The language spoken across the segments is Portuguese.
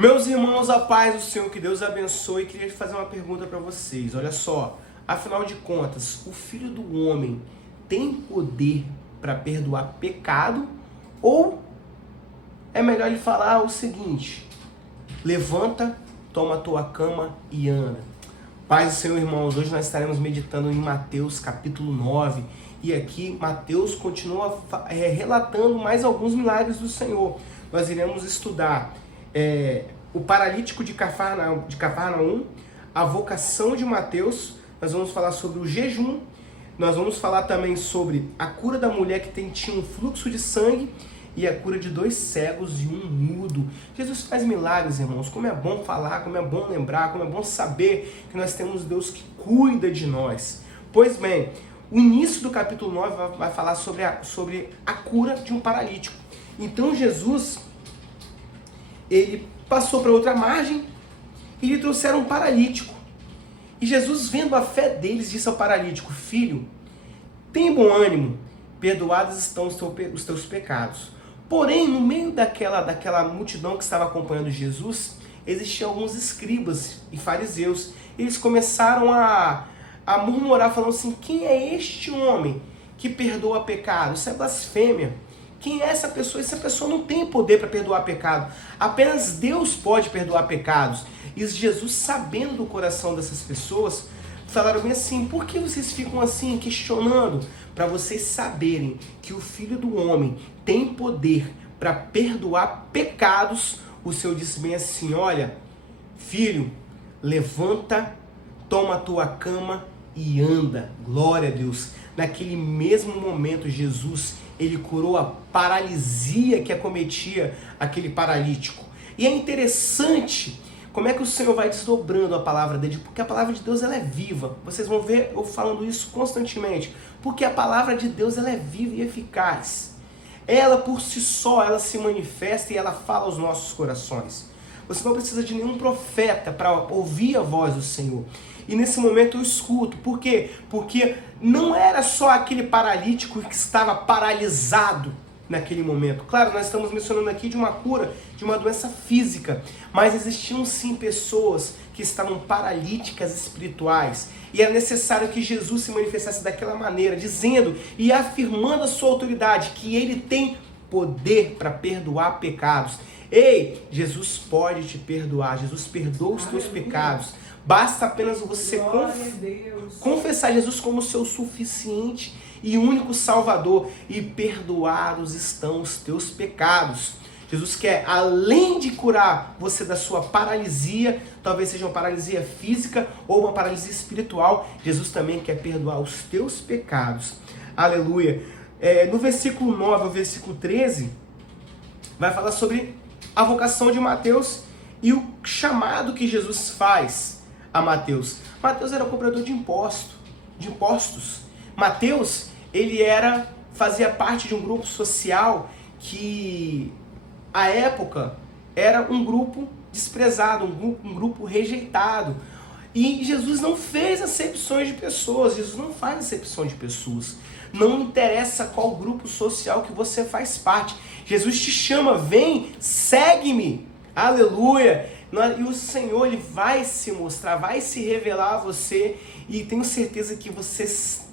Meus irmãos, a paz do Senhor, que Deus abençoe. Queria fazer uma pergunta para vocês. Olha só, afinal de contas, o Filho do Homem tem poder para perdoar pecado? Ou é melhor ele falar o seguinte: levanta, toma a tua cama e anda? Paz do Senhor, irmãos, hoje nós estaremos meditando em Mateus capítulo 9. E aqui Mateus continua relatando mais alguns milagres do Senhor. Nós iremos estudar o paralítico de Cafarnaum, a vocação de Mateus, nós vamos falar sobre o jejum, nós vamos falar também sobre a cura da mulher que tinha um fluxo de sangue e a cura de 2 cegos e 1 mudo. Jesus faz milagres, irmãos. Como é bom falar, como é bom lembrar, como é bom saber que nós temos Deus que cuida de nós. Pois bem, o início do capítulo 9 vai falar sobre a cura de um paralítico. Então Jesus, ele passou para outra margem e lhe trouxeram um paralítico. E Jesus, vendo a fé deles, disse ao paralítico: filho, tem bom ânimo, perdoados estão os teus pecados. Porém, no meio daquela multidão que estava acompanhando Jesus, existiam alguns escribas e fariseus. Eles começaram a murmurar, falando assim: quem é este homem que perdoa pecado? Isso é blasfêmia. Quem é essa pessoa? Essa pessoa não tem poder para perdoar pecado. Apenas Deus pode perdoar pecados. E Jesus, sabendo do coração dessas pessoas, falaram bem assim: por que vocês ficam assim, questionando? Para vocês saberem que o Filho do Homem tem poder para perdoar pecados. O Senhor disse bem assim: olha, filho, levanta, toma a tua cama e anda. Glória a Deus. Naquele mesmo momento, Jesus, ele curou a paralisia que acometia aquele paralítico. E é interessante como é que o Senhor vai desdobrando a palavra dele, porque a palavra de Deus ela é viva. Vocês vão ver eu falando isso constantemente, porque a palavra de Deus ela é viva e eficaz. Ela por si só, ela se manifesta e ela fala aos nossos corações. Você não precisa de nenhum profeta para ouvir a voz do Senhor. E nesse momento eu escuto. Por quê? Porque não era só aquele paralítico que estava paralisado naquele momento. Claro, nós estamos mencionando aqui de uma cura de uma doença física, mas existiam sim pessoas que estavam paralíticas espirituais. E era necessário que Jesus se manifestasse daquela maneira, dizendo e afirmando a sua autoridade, que ele tem poder para perdoar pecados. Ei, Jesus pode te perdoar. Jesus perdoa os teus pecados. Basta apenas você confessar Jesus como seu suficiente e único Salvador, e perdoados estão os teus pecados. Jesus quer, além de curar você da sua paralisia, talvez seja uma paralisia física ou uma paralisia espiritual, Jesus também quer perdoar os teus pecados. Aleluia. No versículo 9 ao versículo 13, vai falar sobre a vocação de Mateus e o chamado que Jesus faz a Mateus. Mateus era cobrador de impostos. Mateus, ele fazia parte de um grupo social que, à época, era um grupo desprezado, um grupo rejeitado. E Jesus não fez acepções de pessoas, Jesus não faz acepção de pessoas. Não interessa qual grupo social que você faz parte. Jesus te chama, vem, segue-me. Aleluia. E o Senhor, ele vai se mostrar, vai se revelar a você, e tenho certeza que você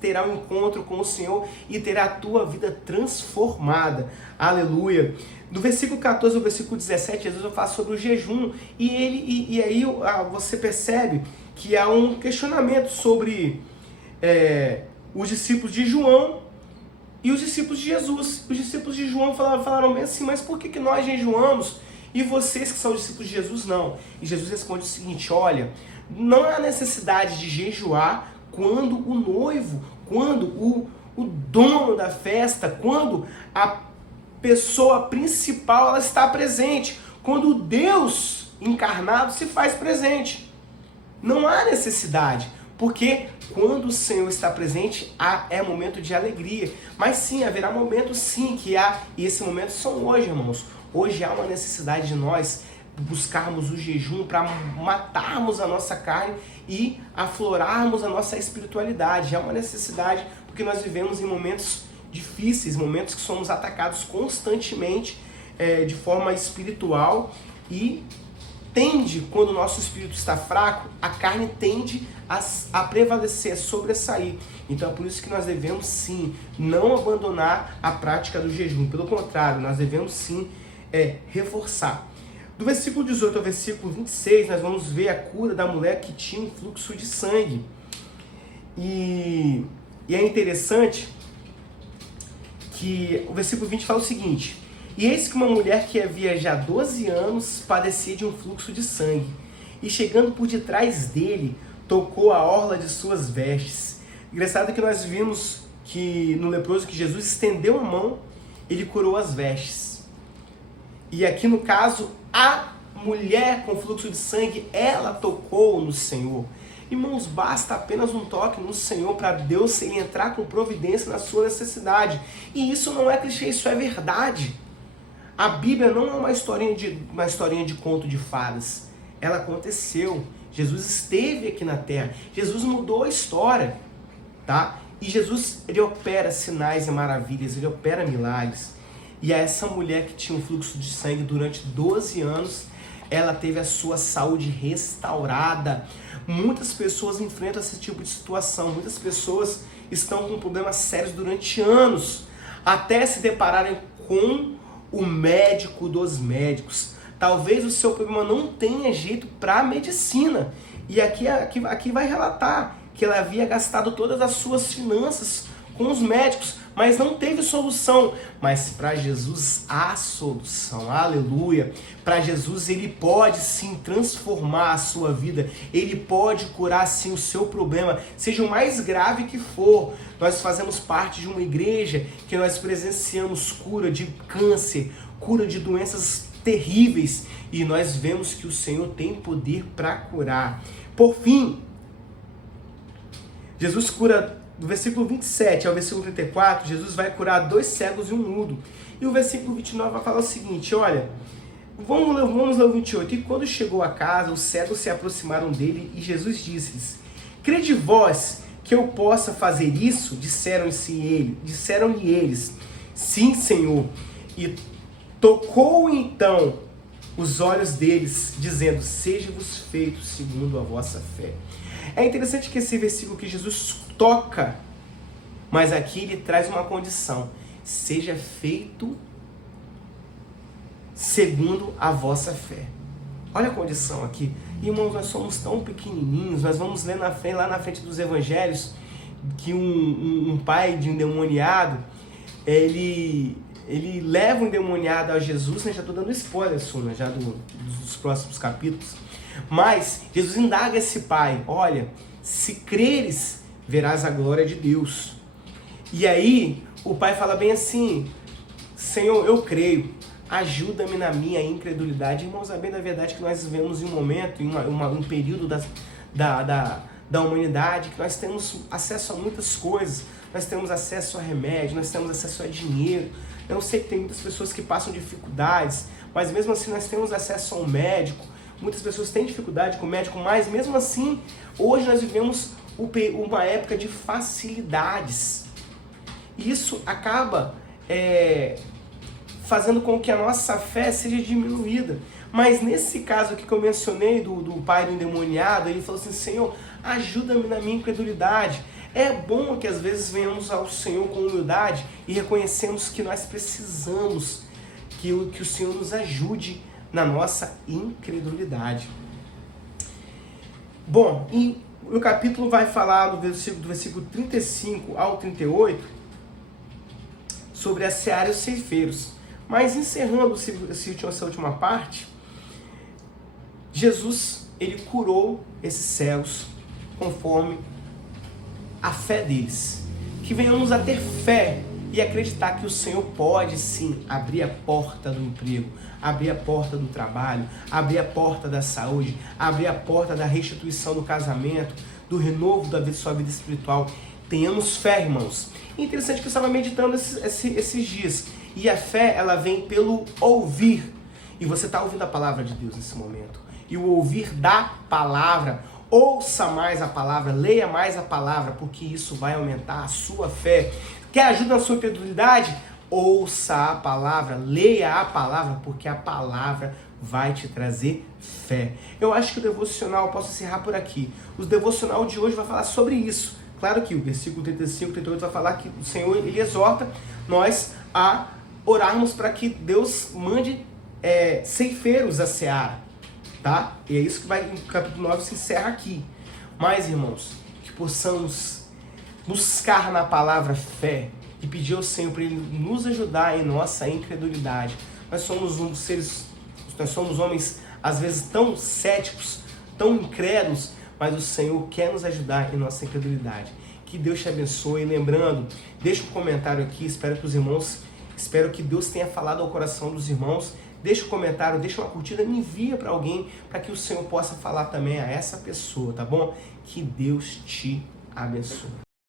terá um encontro com o Senhor e terá a tua vida transformada. Aleluia. Do versículo 14 ao versículo 17, Jesus vai falar sobre o jejum, e aí você percebe que há um questionamento sobre os discípulos de João e os discípulos de Jesus. Os discípulos de João falaram bem assim: mas por que nós jejuamos e vocês que são discípulos de Jesus não? E Jesus responde o seguinte: olha, não há necessidade de jejuar quando o noivo, quando o dono da festa, quando a pessoa principal ela está presente, quando o Deus encarnado se faz presente. Não há necessidade, porque quando o Senhor está presente, é momento de alegria. Mas sim, haverá momentos sim que há, e esses momentos são hoje, irmãos. Hoje há uma necessidade de nós buscarmos o jejum para matarmos a nossa carne e aflorarmos a nossa espiritualidade. Há uma necessidade porque nós vivemos em momentos difíceis, momentos que somos atacados constantemente de forma espiritual, e tende, quando o nosso espírito está fraco, a carne tende a prevalecer, a sobressair. Então é por isso que nós devemos sim não abandonar a prática do jejum. Pelo contrário, nós devemos sim reforçar. Do versículo 18 ao versículo 26, nós vamos ver a cura da mulher que tinha um fluxo de sangue. E é interessante que o versículo 20 fala o seguinte: e eis que uma mulher que havia já 12 anos padecia de um fluxo de sangue, e chegando por detrás dele, tocou a orla de suas vestes. Engraçado que nós vimos que no leproso que Jesus estendeu a mão, ele curou as vestes. E aqui no caso, a mulher com fluxo de sangue, ela tocou no Senhor. Irmãos, basta apenas um toque no Senhor para Deus ele entrar com providência na sua necessidade. E isso não é clichê, isso é verdade. A Bíblia não é uma historinha de conto de fadas. Ela aconteceu. Jesus esteve aqui na terra. Jesus mudou a história, tá? E Jesus, ele opera sinais e maravilhas, ele opera milagres. E essa mulher que tinha um fluxo de sangue durante 12 anos, ela teve a sua saúde restaurada. Muitas pessoas enfrentam esse tipo de situação. Muitas pessoas estão com problemas sérios durante anos, até se depararem com o médico dos médicos. Talvez o seu problema não tenha jeito para a medicina. E aqui vai relatar que ela havia gastado todas as suas finanças com os médicos, mas não teve solução. Mas para Jesus há solução, aleluia. Para Jesus ele pode sim transformar a sua vida, ele pode curar sim o seu problema, seja o mais grave que for. Nós fazemos parte de uma igreja que nós presenciamos cura de câncer, cura de doenças terríveis, e nós vemos que o Senhor tem poder para curar. Por fim, Jesus cura. Do versículo 27 ao versículo 34, Jesus vai curar 2 cegos e um mudo. E o versículo 29 vai falar o seguinte, olha, vamos ler o 28. E quando chegou a casa, os cegos se aproximaram dele e Jesus disse-lhes: crede vós que eu possa fazer isso? Disseram-lhe eles: sim, Senhor. E tocou então os olhos deles, dizendo: seja-vos feito segundo a vossa fé. É interessante que esse versículo que Jesus toca, mas aqui ele traz uma condição: seja feito segundo a vossa fé. Olha a condição aqui. Irmãos, nós somos tão pequenininhos, nós vamos ler lá na frente dos evangelhos, que um pai de endemoniado, ele leva o endemoniado a Jesus, né? Já estou dando spoiler, Suna, já dos próximos capítulos. Mas Jesus indaga esse pai: olha, se creres, verás a glória de Deus. E aí o pai fala bem assim: Senhor, eu creio, ajuda-me na minha incredulidade. Irmãos, é bem da verdade que nós vivemos em um momento, em um período da humanidade, que nós temos acesso a muitas coisas. Nós temos acesso a remédio, nós temos acesso a dinheiro. Eu sei que tem muitas pessoas que passam dificuldades, mas mesmo assim nós temos acesso ao médico. Muitas pessoas têm dificuldade com o médico, mas mesmo assim, hoje nós vivemos uma época de facilidades. E isso acaba fazendo com que a nossa fé seja diminuída. Mas nesse caso aqui que eu mencionei do pai do endemoniado, ele falou assim: Senhor, ajuda-me na minha incredulidade. É bom que às vezes venhamos ao Senhor com humildade e reconhecemos que nós precisamos que o Senhor nos ajude na nossa incredulidade. Bom, e o capítulo vai falar do versículo 35 ao 38 sobre a seara e os ceifeiros. Mas encerrando essa última parte, Jesus, ele curou esses cegos conforme a fé deles. Que venhamos a ter fé e acreditar que o Senhor pode sim abrir a porta do emprego, abrir a porta do trabalho, abrir a porta da saúde, abrir a porta da restituição do casamento, do renovo da sua vida espiritual. Tenhamos fé, irmãos. Interessante que eu estava meditando esses dias. E a fé, ela vem pelo ouvir. E você está ouvindo a palavra de Deus nesse momento. E o ouvir da palavra, ouça mais a palavra, leia mais a palavra, porque isso vai aumentar a sua fé. Quer ajuda na sua incredulidade? Ouça a palavra, leia a palavra, porque a palavra vai te trazer fé. Eu acho que o devocional, posso encerrar por aqui. O devocional de hoje vai falar sobre isso. Claro que o versículo 35, 38 vai falar que o Senhor, ele exorta nós a orarmos para que Deus mande ceifeiros à seara, tá? E é isso que vai, no capítulo 9 se encerra aqui. Mas, irmãos, que possamos buscar na palavra fé e pedir ao Senhor para Ele nos ajudar em nossa incredulidade. Nós somos nós somos homens às vezes tão céticos, tão incrédulos, mas o Senhor quer nos ajudar em nossa incredulidade. Que Deus te abençoe. Lembrando, deixa um comentário aqui, espero que Deus tenha falado ao coração dos irmãos. Deixa um comentário, deixa uma curtida, me envia para alguém, para que o Senhor possa falar também a essa pessoa, tá bom? Que Deus te abençoe.